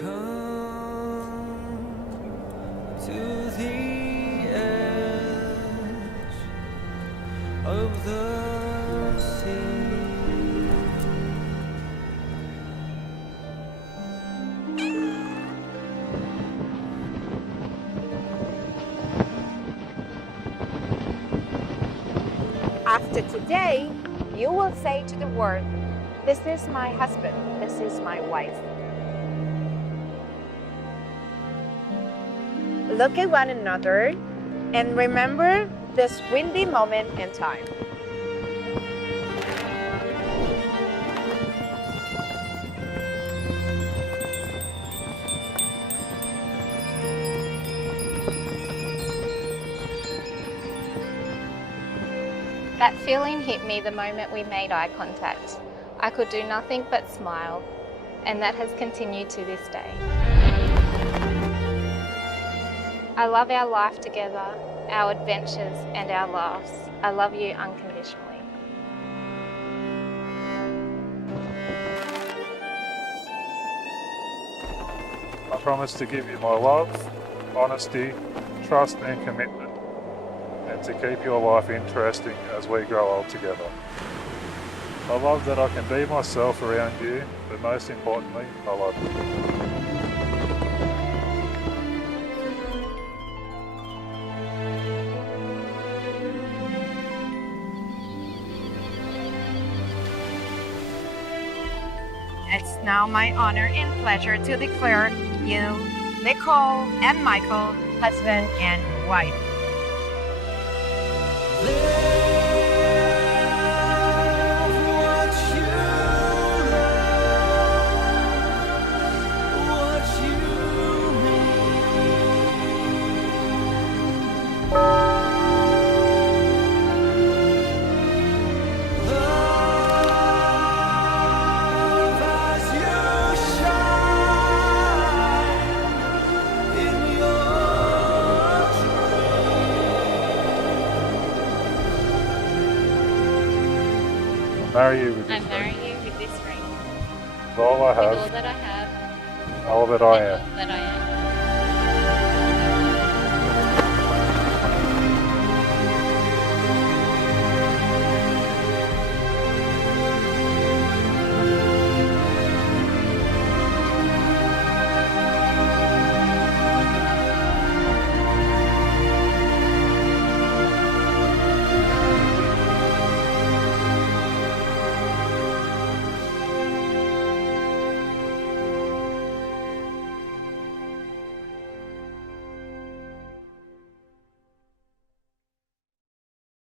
come to the edge of the sea. After today, you will say to the world, "This is my husband, this is my wife." Look at one another and remember this windy moment in time. That feeling hit me the moment we made eye contact. I could do nothing but smile, and that has continued to this day. I love our life together, our adventures and our laughs. I love you unconditionally. I promise to give you my love, honesty, trust and commitment, and to keep your life interesting as we grow old together. I love that I can be myself around you, but most importantly, I love you. It's now my honor and pleasure to declare you, Nicole and Michael, husband and wife. Marry you with this I ring. marry you with this ring, With all I with all have, that I have, all that I and am. all that I am.